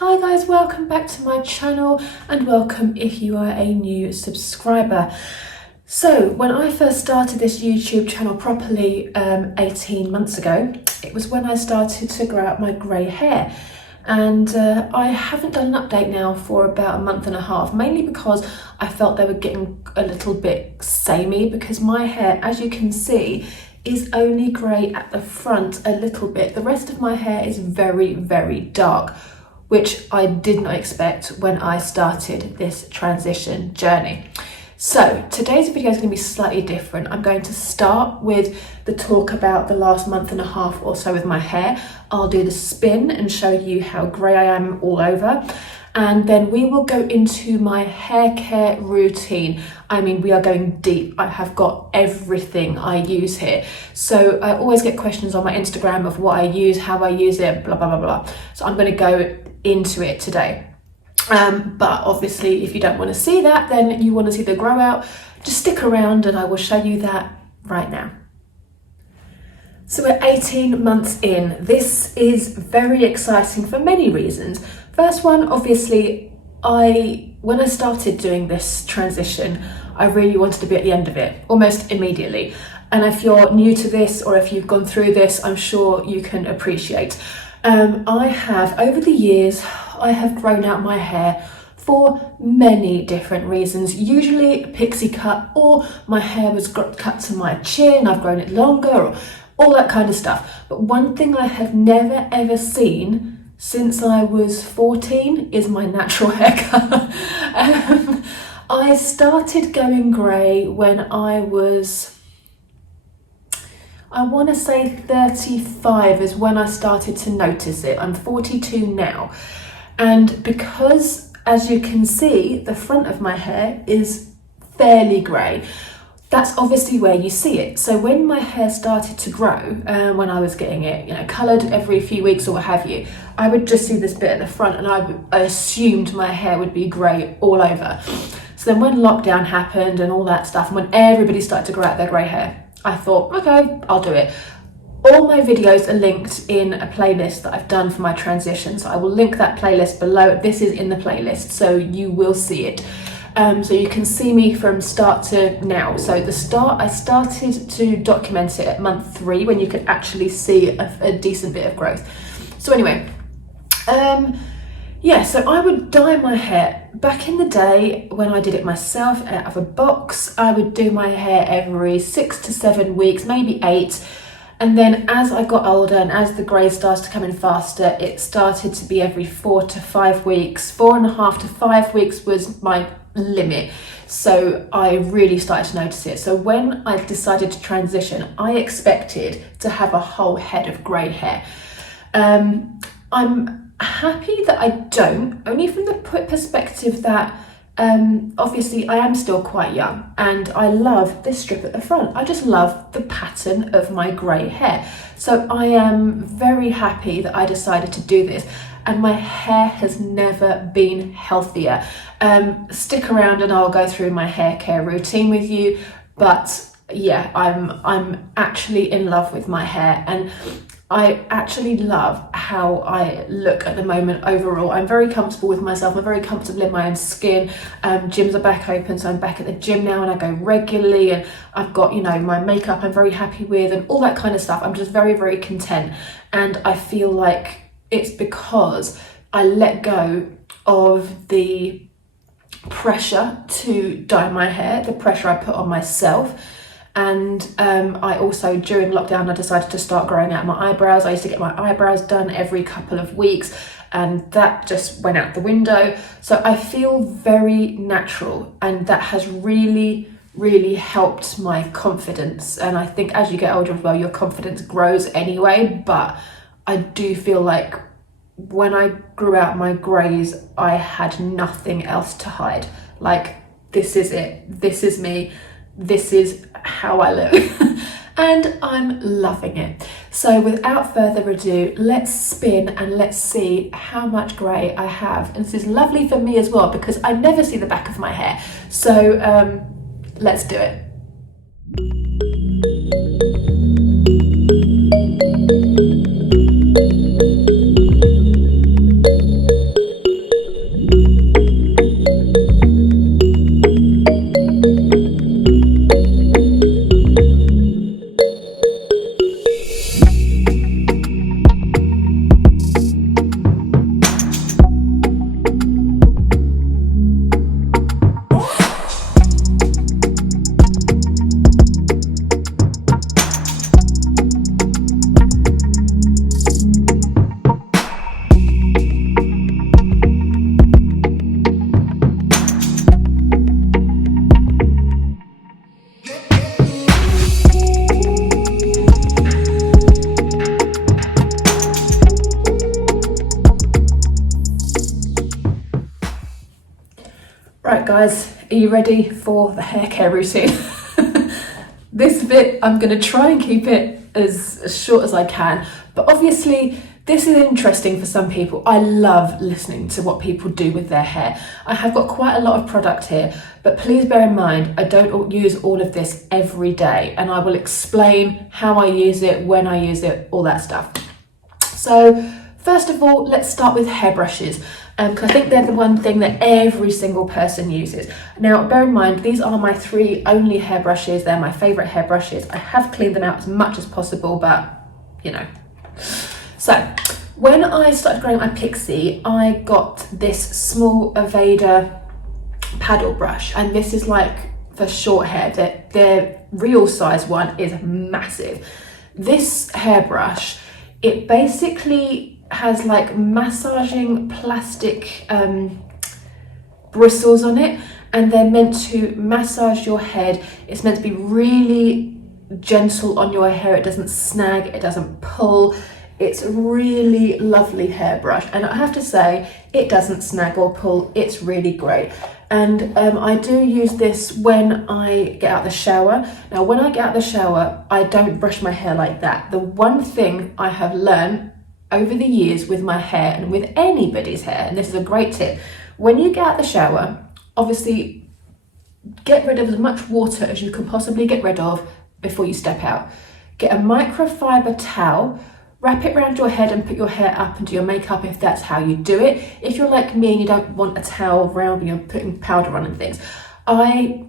Hi guys, welcome back to my channel and welcome if you are a new subscriber. So when I first started this YouTube channel properly 18 months ago, it was when I started to grow out my grey hair. And I haven't done an update now for about a month and a half, mainly because I felt they were getting a little bit samey because my hair, as you can see, is only grey at the front a little bit. The rest of my hair is very, very dark, which I did not expect when I started this transition journey. So today's video is going to be slightly different. I'm going to start with the talk about the last month and a half or so with my hair. I'll do the spin and show you how grey I am all over. And then we will go into my hair care routine. I mean, we are going deep. I have got everything I use here. So I always get questions on my Instagram of what I use, how I use it, blah, blah, blah, blah. So I'm going to go into it today. But obviously, if you don't want to see that, then you want to see the grow out, just stick around and I will show you that right now. So we're 18 months in. This is very exciting for many reasons. First one, obviously, when I started doing this transition, I really wanted to be at the end of it, almost immediately. And if you're new to this or if you've gone through this, I'm sure you can appreciate. I have, over the years, I have grown out my hair for many different reasons, usually pixie cut, or my hair was cut to my chin, I've grown it longer, or all that kind of stuff. But one thing I have never ever seen since I was 14 is my natural hair colour. I started going grey when I was, I want to say 35 is when I started to notice it. I'm 42 now. And because, as you can see, the front of my hair is fairly grey, that's obviously where you see it. So when my hair started to grow, when I was getting it, coloured every few weeks or what have you, I would just see this bit at the front and I assumed my hair would be grey all over. So then when lockdown happened and all that stuff, and when everybody started to grow out their grey hair, I thought, okay, I'll do it. All my videos are linked in a playlist that I've done for my transition. So I will link that playlist below. This is in the playlist, so you will see it. So you can see me from start to now. So the start, I started to document it at month 3 when you could actually see a decent bit of growth. So anyway, yeah, so I would dye my hair. Back in the day when I did it myself out of a box, I would do my hair every 6 to 7 weeks, maybe 8. And then as I got older and as the grey started to come in faster, it started to be every 4 to 5 weeks. 4.5 to 5 weeks was my limit. So I really started to notice it. So when I decided to transition, I expected to have a whole head of grey hair. I'm happy that I don't, only from the perspective that obviously I am still quite young and I love this strip at the front. I just love the pattern of my grey hair. So I am very happy that I decided to do this, and my hair has never been healthier. Stick around and I'll go through my hair care routine with you, but yeah, I'm actually in love with my hair and I actually love how I look at the moment overall. I'm very comfortable with myself. I'm very comfortable in my own skin. Gyms are back open, so I'm back at the gym now and I go regularly, and I've got, my makeup I'm very happy with and all that kind of stuff. I'm just very, very content. And I feel like it's because I let go of the pressure to dye my hair, the pressure I put on myself. And I also, during lockdown, I decided to start growing out my eyebrows. I used to get my eyebrows done every couple of weeks and that just went out the window. So I feel very natural, and that has really, really helped my confidence. And I think as you get older as well, your confidence grows anyway. But I do feel like when I grew out my greys, I had nothing else to hide. Like, this is it. This is me. This is how I look. And I'm loving it. So without further ado, let's spin and let's see how much grey I have. And this is lovely for me as well because I never see the back of my hair. So let's do it. Right guys, are you ready for the hair care routine? This bit, I'm going to try and keep it as short as I can, but obviously this is interesting for some people. I love listening to what people do with their hair. I have got quite a lot of product here, but please bear in mind, I don't use all of this every day, and I will explain how I use it, when I use it, all that stuff. So first of all, let's start with hairbrushes, because I think they're the one thing that every single person uses. Now, bear in mind, these are my 3 only hairbrushes. They're my favourite hairbrushes. I have cleaned them out as much as possible, but you know. So, when I started growing my pixie, I got this small Aveda paddle brush, and this is like for short hair. The real size one is massive. This hairbrush, it basically has like massaging plastic bristles on it, and they're meant to massage your head. It's meant to be really gentle on your hair. It doesn't snag, it doesn't pull. It's a really lovely hairbrush, and I have to say, it doesn't snag or pull. It's really great. And I do use this when I get out the shower. Now, when I get out the shower, I don't brush my hair like that. The one thing I have learned over the years with my hair, and with anybody's hair, and this is a great tip, when you get out the shower, obviously get rid of as much water as you can possibly get rid of before you step out. Get a microfiber towel, wrap it around your head and put your hair up and do your makeup if that's how you do it. If you're like me and you don't want a towel around you, putting powder on and things, I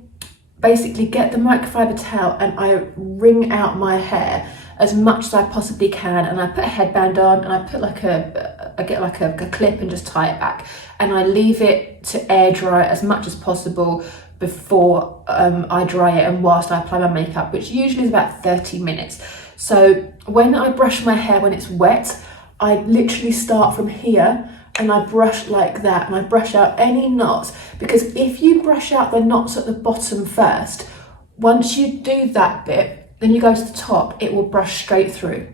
basically get the microfiber towel and I wring out my hair as much as I possibly can, and I put a headband on, and I put I get a clip and just tie it back, and I leave it to air dry as much as possible before I dry it and whilst I apply my makeup, which usually is about 30 minutes. So when I brush my hair when it's wet, I literally start from here and I brush like that, and I brush out any knots, because if you brush out the knots at the bottom first, once you do that bit, then you go to the top, it will brush straight through.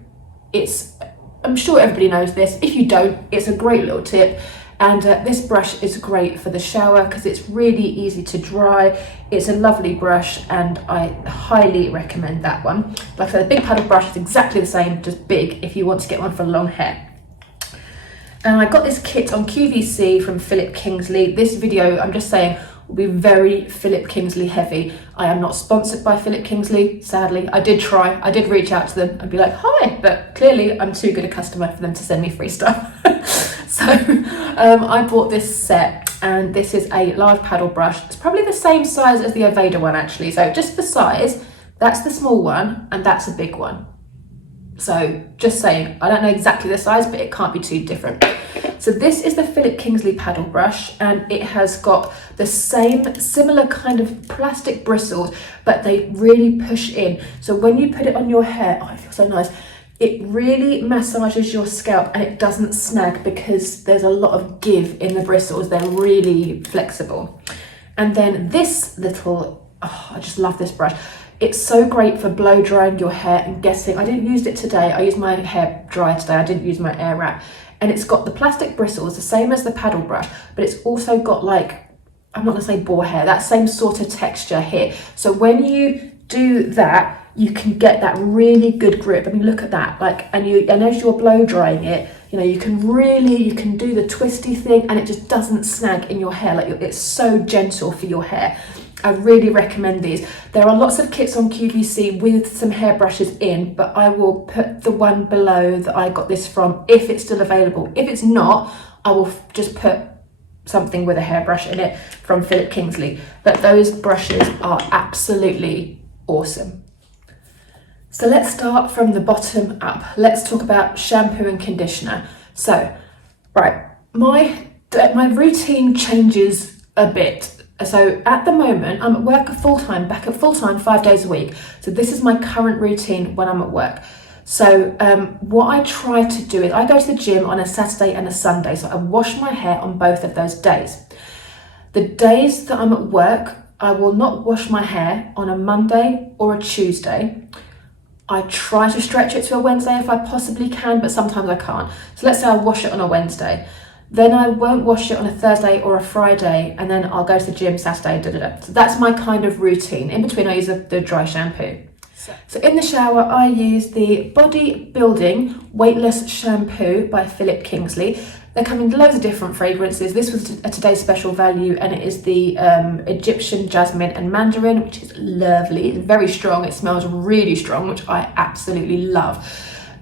I'm sure everybody knows this. If you don't, it's a great little tip. And this brush is great for the shower because it's really easy to dry. It's a lovely brush, and I highly recommend that one. Like I said, the big paddle brush is exactly the same, just big if you want to get one for long hair. And I got this kit on QVC from Philip Kingsley. This video, I'm just saying, will be very Philip Kingsley heavy. I am not sponsored by Philip Kingsley, sadly. I did try, I did reach out to them and be like, hi, but clearly I'm too good a customer for them to send me free stuff. So I bought this set, and this is a large paddle brush. It's probably the same size as the Aveda one actually. So just for size, that's the small one and that's a big one. So just saying, I don't know exactly the size, but it can't be too different. So this is the Philip Kingsley paddle brush, and it has got the same similar kind of plastic bristles, but they really push in. So when you put it on your hair, oh, it feels so nice. It really massages your scalp and it doesn't snag because there's a lot of give in the bristles. They're really flexible. And then this little, oh, I just love this brush. It's so great for blow drying your hair and guessing. I didn't use it today. I used my hair dryer today. I didn't use my air wrap. And it's got the plastic bristles, the same as the paddle brush, but it's also got like, I'm not gonna say boar hair, that same sort of texture here. So when you do that, you can get that really good grip. I mean, look at that, like, and as you're blow drying it, you know, you can do the twisty thing and it just doesn't snag in your hair. Like, it's so gentle for your hair. I really recommend these. There are lots of kits on QVC with some hairbrushes in, but I will put the one below that I got this from if it's still available. If it's not, I will just put something with a hairbrush in it from Philip Kingsley. But those brushes are absolutely awesome. So let's start from the bottom up. Let's talk about shampoo and conditioner. So, right, my routine changes a bit. So at the moment, I'm at work back at full-time 5 days a week. So this is my current routine when I'm at work. So what I try to do is I go to the gym on a Saturday and a Sunday. So I wash my hair on both of those days. The days that I'm at work, I will not wash my hair on a Monday or a Tuesday. I try to stretch it to a Wednesday if I possibly can, but sometimes I can't. So let's say I wash it on a Wednesday. then I won't wash it on a Thursday or a Friday, and then I'll go to the gym Saturday, So that's my kind of routine. In between, I use the dry shampoo. So in the shower, I use the Body Building Weightless Shampoo by Philip Kingsley. They come in loads of different fragrances. This was a today's special value, and it is the Egyptian Jasmine and Mandarin, which is lovely. It's very strong. It smells really strong, which I absolutely love.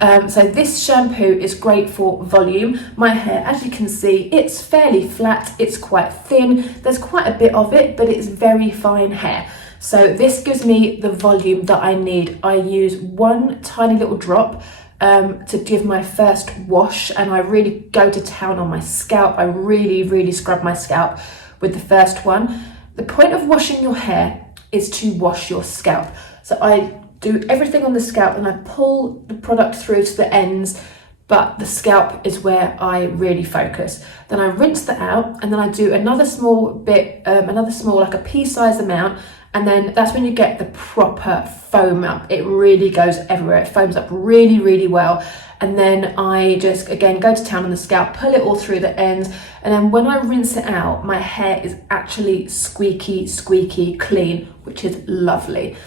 So this shampoo is great for volume. My hair, as you can see, it's fairly flat. It's quite thin. There's quite a bit of it, but it's very fine hair. So this gives me the volume that I need. I use one tiny little drop to give my first wash, and I really go to town on my scalp. I really scrub my scalp with the first one. The point of washing your hair is to wash your scalp. So I do everything on the scalp and I pull the product through to the ends, but the scalp is where I really focus. Then I rinse that out, and then I do another small bit, like a pea-sized amount, and then that's when you get the proper foam up. It really goes everywhere. It foams up really well. And then I just, again, go to town on the scalp, pull it all through the ends. And then when I rinse it out, my hair is actually squeaky clean, which is lovely.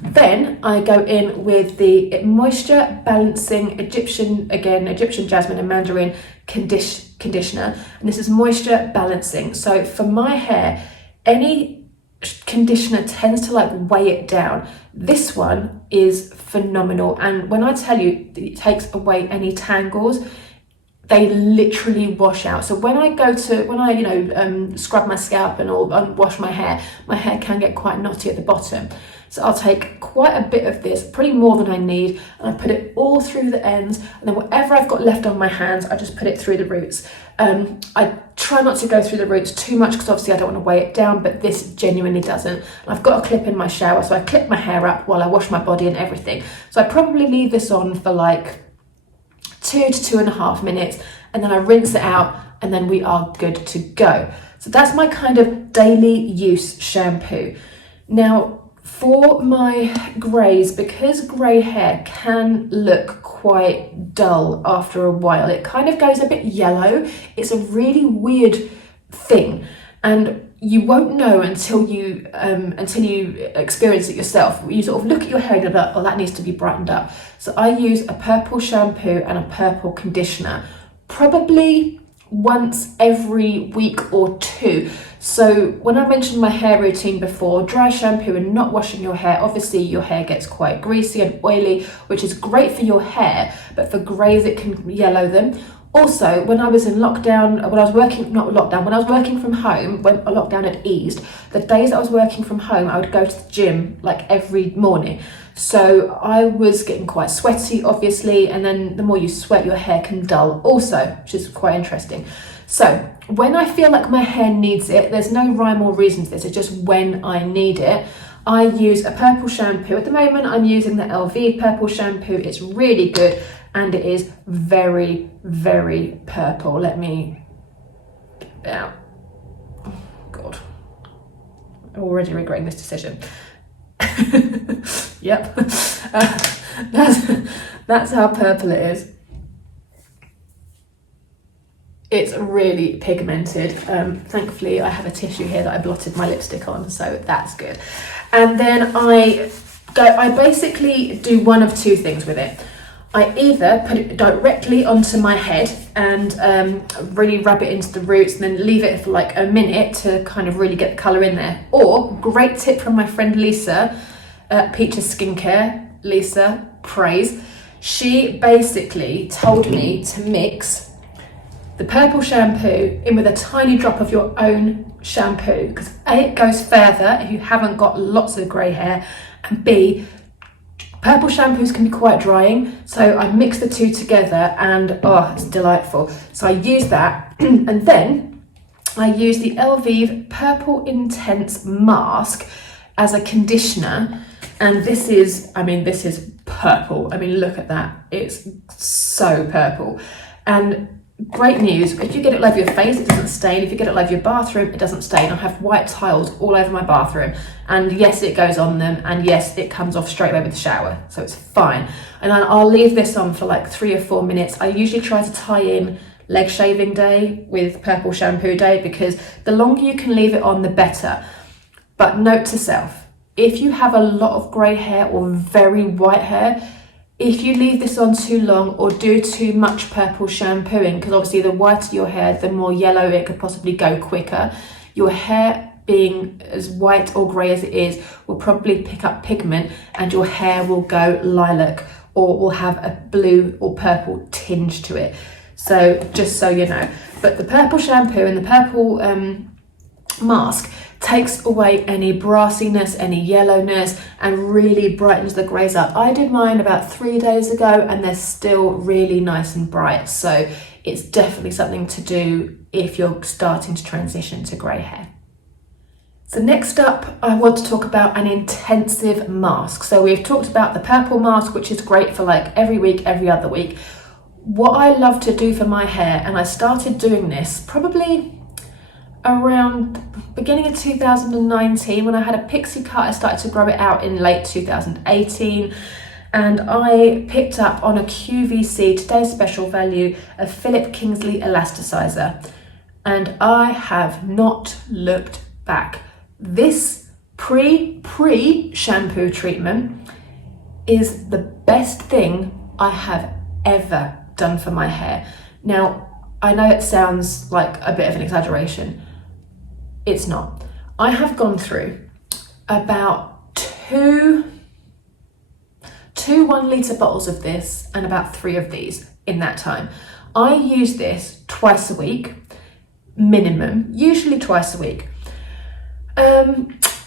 Then I go in with the Moisture Balancing Egyptian Jasmine and Mandarin conditioner. And this is moisture balancing. So for my hair, any conditioner tends to like weigh it down. This one is phenomenal, and when I tell you that it takes away any tangles, they literally wash out. So when I scrub my scalp and wash my hair can get quite knotty at the bottom. So I'll take quite a bit of this, pretty more than I need, and I put it all through the ends, and then whatever I've got left on my hands, I just put it through the roots. I try not to go through the roots too much because obviously I don't want to weigh it down, but this genuinely doesn't. And I've got a clip in my shower, so I clip my hair up while I wash my body and everything. So I probably leave this on for like 2 to 2.5 minutes, and then I rinse it out, and then we are good to go. So that's my kind of daily use shampoo. Now, for my greys, because grey hair can look quite dull after a while, it kind of goes a bit yellow. It's a really weird thing, and you won't know until you experience it yourself. You sort of look at your hair and you're like, oh, that needs to be brightened up. So I use a purple shampoo and a purple conditioner, probably once every week or two. So when I mentioned my hair routine before, dry shampoo and not washing your hair, obviously your hair gets quite greasy and oily, which is great for your hair, but for greys it can yellow them. Also, when I was in lockdown, when I was working from home, when lockdown had eased, the days I was working from home, I would go to the gym like every morning. So I was getting quite sweaty, obviously, and then the more you sweat, your hair can dull also, which is quite interesting. So when I feel like my hair needs it, there's no rhyme or reason to this, it's just when I need it, I use a purple shampoo. At the moment, I'm using the LV purple shampoo. It's really good, and it is very purple. Let me get it out. Oh, God. I'm already regretting this decision. Yep. That's how purple it is. It's really pigmented. Thankfully, I have a tissue here that I blotted my lipstick on, so that's good. And then I basically do one of two things with it. I either put it directly onto my head and really rub it into the roots and then leave it for like a minute to kind of really get the colour in there. Or, great tip from my friend Lisa, Peaches Skincare, Lisa, praise. She basically told me to mix the purple shampoo in with a tiny drop of your own shampoo, because A, it goes further if you haven't got lots of grey hair, and B, purple shampoos can be quite drying, so I mix the two together and oh, it's delightful. So I use that and then I use the LV Purple Intense Mask as a conditioner, and this is purple. I mean, look at that, it's so purple. And great news, if you get it all over your face, it doesn't stain. If you get it all over your bathroom, it doesn't stain. I have white tiles all over my bathroom, and yes, it goes on them, and yes, it comes off straight away with the shower, so it's fine. And then I'll leave this on for like 3 or 4 minutes. I usually try to tie in leg shaving day with purple shampoo day, because the longer you can leave it on, the better. But note to self, if you have a lot of grey hair or very white hair, if you leave this on too long or do too much purple shampooing, because obviously the whiter your hair, the more yellow it could possibly go quicker. Your hair, being as white or grey as it is, will probably pick up pigment and your hair will go lilac or will have a blue or purple tinge to it. So just so you know. But the purple shampoo and the purple mask takes away any brassiness, any yellowness, and really brightens the greys up. I did mine about 3 days ago and they're still really nice and bright. So it's definitely something to do if you're starting to transition to grey hair. So next up, I want to talk about an intensive mask. So we've talked about the purple mask, which is great for like every week, every other week. What I love to do for my hair, and I started doing this probably around beginning of 2019 when I had a pixie cut. I started to grow it out in late 2018, and I picked up on a QVC Today's Special Value a Philip Kingsley Elastisizer, and I have not looked back. This pre-shampoo treatment is the best thing I have ever done for my hair. Now, I know it sounds like a bit of an exaggeration. It's not. I have gone through about two 1 litre bottles of this and about 3 of these in that time. I use this twice a week, minimum, usually twice a week.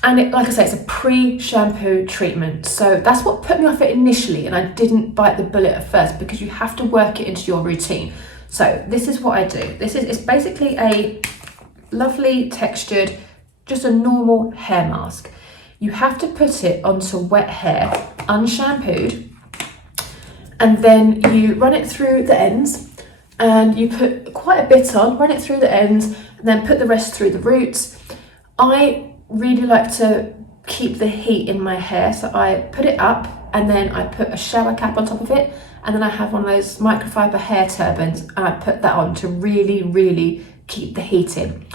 And it, like I say, it's a pre-shampoo treatment. So that's what put me off it initially, and I didn't bite the bullet at first because you have to work it into your routine. So this is what I do. It's basically a lovely textured, just a normal hair mask. You have to put it onto wet hair, unshampooed, and then you run it through the ends, and you put quite a bit on, run it through the ends, and then put the rest through the roots. I really like to keep the heat in my hair, so I put it up and then I put a shower cap on top of it, and then I have one of those microfiber hair turbans and I put that on to really keep the heat in.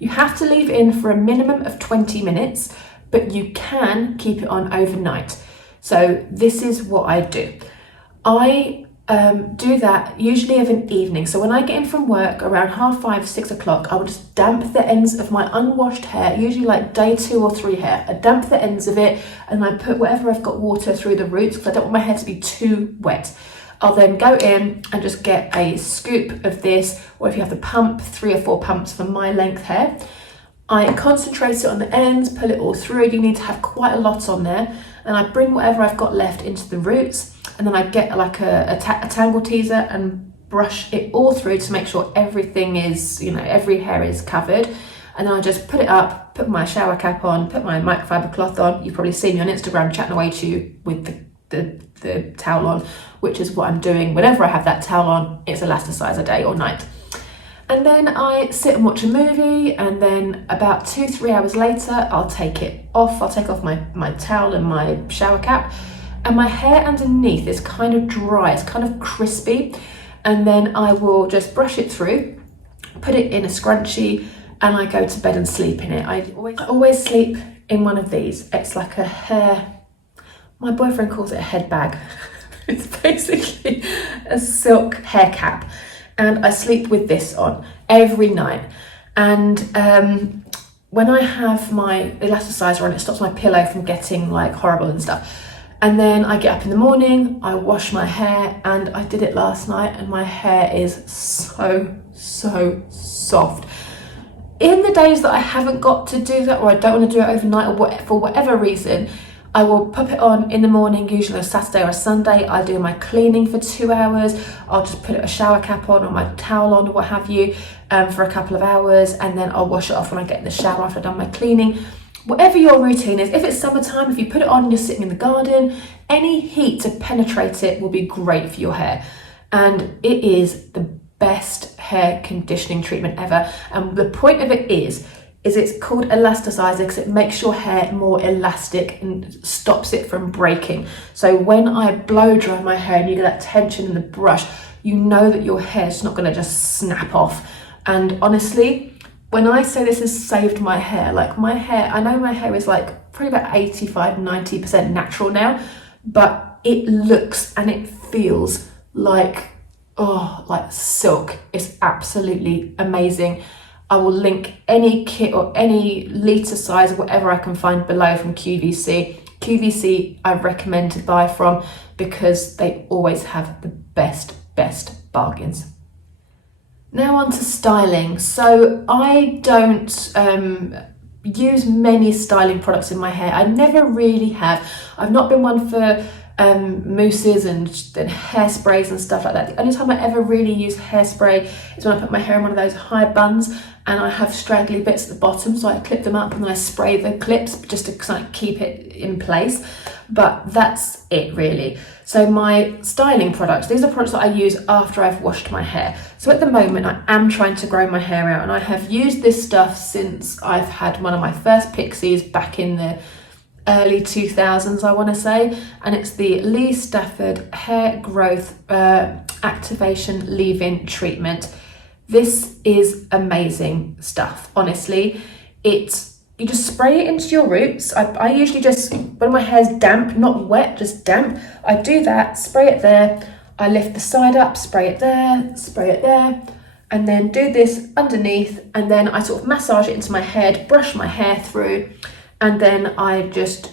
You have to leave it in for a minimum of 20 minutes, but you can keep it on overnight. So this is what I do. I do that usually of an evening. So when I get in from work around 5:30, 6 o'clock, I will just damp the ends of my unwashed hair, usually like day 2 or 3 hair. I damp the ends of it and I put whatever I've got water through the roots because I don't want my hair to be too wet. I'll then go in and just get a scoop of this, or if you have to pump, 3 or 4 pumps for my length hair. I concentrate it on the ends, pull it all through. You need to have quite a lot on there. And I bring whatever I've got left into the roots, and then I get like a tangle teaser and brush it all through to make sure everything is, every hair is covered. And then I just put it up, put my shower cap on, put my microfiber cloth on. You've probably seen me on Instagram chatting away to you with the towel on, which is what I'm doing. Whenever I have that towel on, it's Elastisizer day or night. And then I sit and watch a movie, and then about 2-3 hours later, I'll take it off. I'll take off my towel and my shower cap, and my hair underneath is kind of dry, it's kind of crispy. And then I will just brush it through, put it in a scrunchie, and I go to bed and sleep in it. I always sleep in one of these. It's like a hair, my boyfriend calls it a head bag. It's basically a silk hair cap. And I sleep with this on every night. And when I have my elasticizer on, it stops my pillow from getting like horrible and stuff. And then I get up in the morning, I wash my hair, and I did it last night, and my hair is so soft. In the days that I haven't got to do that, or I don't want to do it overnight, or for whatever reason, I will pop it on in the morning, usually a Saturday or a Sunday. I do my cleaning for 2 hours. I'll just put a shower cap on or my towel on or what have you for a couple of hours, and then I'll wash it off when I get in the shower after I've done my cleaning. Whatever your routine is, if it's summertime, if you put it on and you're sitting in the garden, any heat to penetrate it will be great for your hair. And it is the best hair conditioning treatment ever. And the point of it is, is it's called Elastisizer because it makes your hair more elastic and stops it from breaking. So when I blow dry my hair and you get that tension in the brush, you know that your hair's not going to just snap off. And honestly, when I say this has saved my hair, like my hair, I know my hair is like probably about 85-90% natural now, but it looks and it feels like, oh, like silk. It's absolutely amazing. I will link any kit or any litre size or whatever I can find below from QVC. QVC I recommend to buy from because they always have the best bargains. Now on to styling. So I don't use many styling products in my hair. I never really have. I've not been one for mousses and hairsprays and stuff like that. The only time I ever really use hairspray is when I put my hair in one of those high buns and I have straggly bits at the bottom, so I clip them up and then I spray the clips just to kind of keep it in place. But that's it really. So my styling products, these are products that I use after I've washed my hair. So at the moment I am trying to grow my hair out and I have used this stuff since I've had one of my first pixies back in the early 2000s, I want to say, and it's the Lee Stafford Hair Growth Activation Leave-In Treatment. This is amazing stuff, honestly. You just spray it into your roots. I usually just, when my hair's damp, not wet, just damp, I do that, spray it there, I lift the side up, spray it there, and then do this underneath, and then I sort of massage it into my head, brush my hair through, and then I just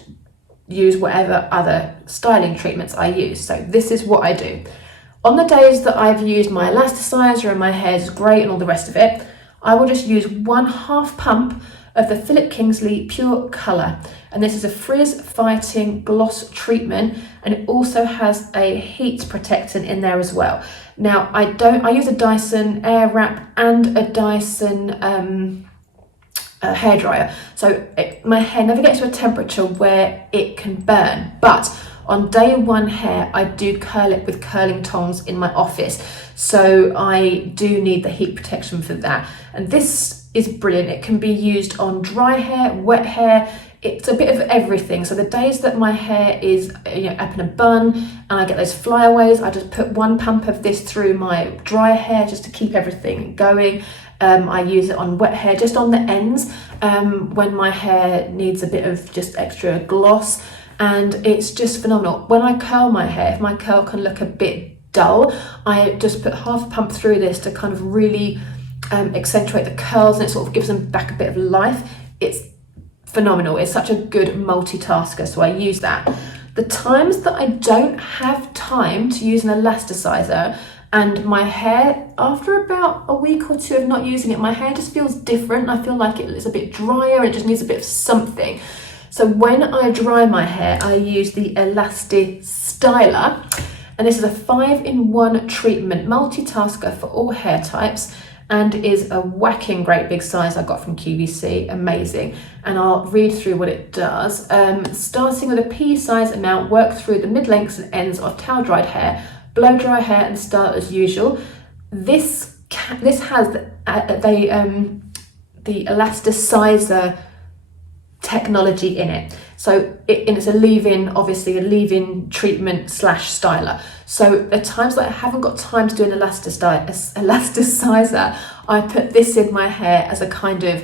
use whatever other styling treatments I use. So this is what I do. On the days that I've used my elasticizer and my hair's great and all the rest of it, I will just use 1/2 pump of the Kingsley Pure Colour. And this is a frizz-fighting gloss treatment, and it also has a heat protectant in there as well. Now, I use a Dyson Airwrap and a Dyson hairdryer, so my hair never gets to a temperature where it can burn, but on day one hair I do curl it with curling tongs in my office, so I do need the heat protection for that. And this is brilliant. It can be used on dry hair, wet hair, it's a bit of everything. So the days that my hair is up in a bun and I get those flyaways, I just put 1 pump of this through my dry hair just to keep everything going. I use it on wet hair, just on the ends, when my hair needs a bit of just extra gloss, and it's just phenomenal. When I curl my hair, if my curl can look a bit dull, I just put 1/2 pump through this to kind of really accentuate the curls, and it sort of gives them back a bit of life. It's phenomenal. It's such a good multitasker, so I use that. The times that I don't have time to use an elasticizer, and my hair, after about a week or two of not using it, my hair just feels different. I feel like it's a bit drier and it just needs a bit of something. So when I dry my hair, I use the Elastisizer, and this is a 5-in-1 treatment multitasker for all hair types, and is a whacking great big size I got from QVC, amazing. And I'll read through what it does. Starting with a pea size amount, work through the mid-lengths and ends of towel dried hair, blow dry hair and style as usual. This has the Elastisizer technology in it. So it's a leave-in, obviously a leave-in treatment / styler. So at times that I haven't got time to do an elasticizer, I put this in my hair as a kind of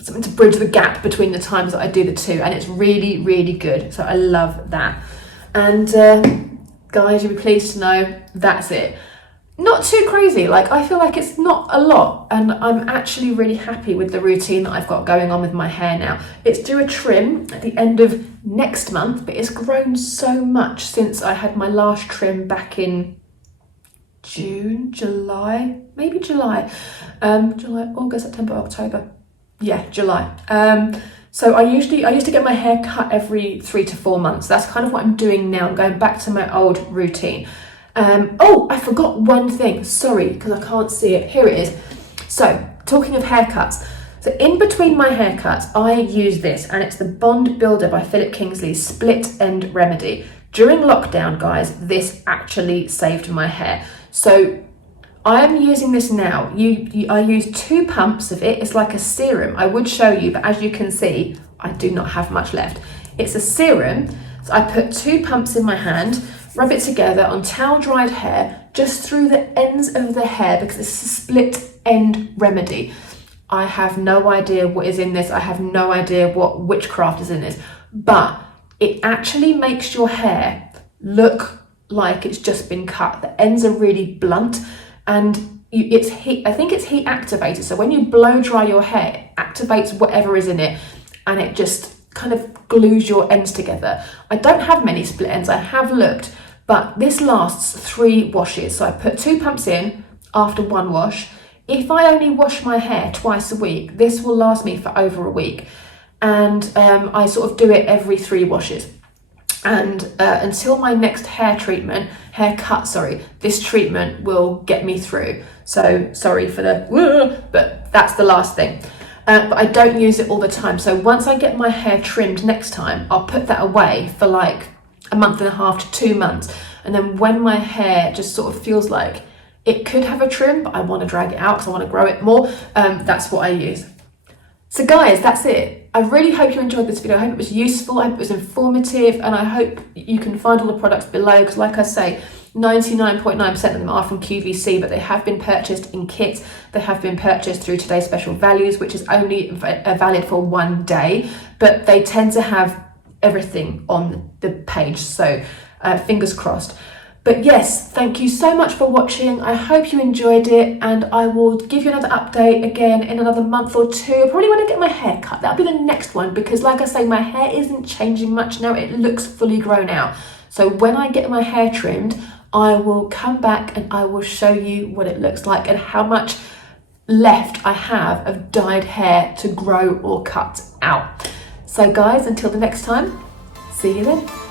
something to bridge the gap between the times that I do the two, and it's really, really good. So I love that. And guys, you'll be pleased to know that's it. Not too crazy, like I feel like it's not a lot, and I'm actually really happy with the routine that I've got going on with my hair now. It's due a trim at the end of next month, but it's grown so much since I had my last trim back in July, August, September, October. Yeah, July. So I used to get my hair cut every 3 to 4 months. That's kind of what I'm doing now. I'm going back to my old routine. Oh, I forgot one thing. Sorry, because I can't see it. Here it is. So, talking of haircuts. So in between my haircuts, I use this, and it's the Bond Builder by Kingsley's Split End Remedy. During lockdown, guys, this actually saved my hair. So I am using this now. I use 2 pumps of it. It's like a serum. I would show you, but as you can see, I do not have much left. It's a serum. So I put 2 pumps in my hand, rub it together on towel dried hair, just through the ends of the hair, because it's a split end remedy. I have no idea what is in this. I have no idea what witchcraft is in this, but it actually makes your hair look like it's just been cut. The ends are really blunt, and it's heat. I think it's heat activated. So when you blow dry your hair, it activates whatever is in it, and it just kind of glues your ends together. I don't have many split ends. I have looked, but this lasts 3 washes. So I put 2 pumps in after 1 wash. If I only wash my hair twice a week, this will last me for over a week. And I sort of do it every 3 washes. And until my next haircut, this treatment will get me through. So sorry for the, but that's the last thing. But I don't use it all the time. So once I get my hair trimmed next time, I'll put that away for like a month and a half to 2 months. And then when my hair just sort of feels like it could have a trim, but I want to drag it out because I want to grow it more, that's what I use. So guys, that's it. I really hope you enjoyed this video. I hope it was useful, I hope it was informative, and I hope you can find all the products below, because like I say, 99.9% of them are from QVC, but they have been purchased in kits. They have been purchased through Today's Special Values, which is only valid for 1 day, but they tend to have everything on the page, so fingers crossed. But yes, thank you so much for watching. I hope you enjoyed it, and I will give you another update again in another month or 2. Probably when I get my hair cut. That'll be the next one, because like I say, my hair isn't changing much now. It looks fully grown out. So when I get my hair trimmed, I will come back and I will show you what it looks like and how much left I have of dyed hair to grow or cut out. So guys, until the next time, see you then.